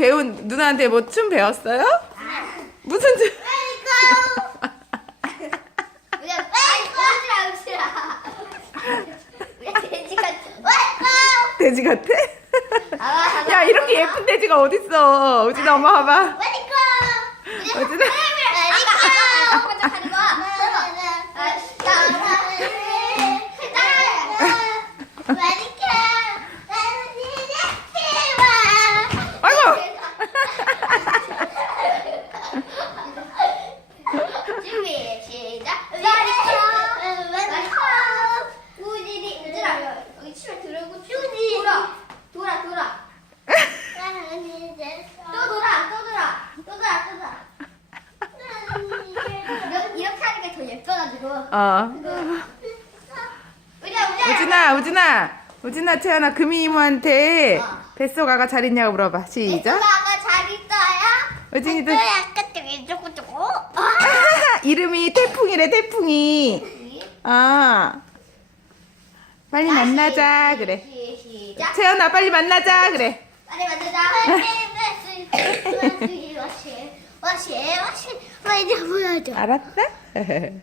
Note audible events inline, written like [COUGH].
배운 누나한테 뭐 춤 배웠어요? 아, 무슨 춤? 빨고. 우리 빨고 잠시라. 우리 돼지 같아. 빨고. 돼지 같아? 야 이렇게 [LAUGHS] 예쁜 돼지가 어디 어 우진아 봐봐. 빨고. 우진아. 빨고. 준비 시작. 웰컴. 웰컴. 우지디 들아 치마 들고 우지 돌아 돌아 돌아. [LAUGHS] 또 돌아. 또 돌아 또 돌아 또 돌아 [LAUGHS] 이렇게, 이렇게 하니까 더 예뻐가지고. 어. [LAUGHS] 우리야, 우리 우진아, 우진아, 우진아, 채연아, 금이 이모한테 어. 뱃속 아가 잘 있냐고 물어봐. 시작. 아가 잘 있어요? 우진이 뱃속에... 우진이도. 아하, 이름이 태풍이래 태풍이 아 태풍이? 어. 빨리 만나자 그래 시작. 채연아 빨리 만나자 그래 [LAUGHS] 알았다?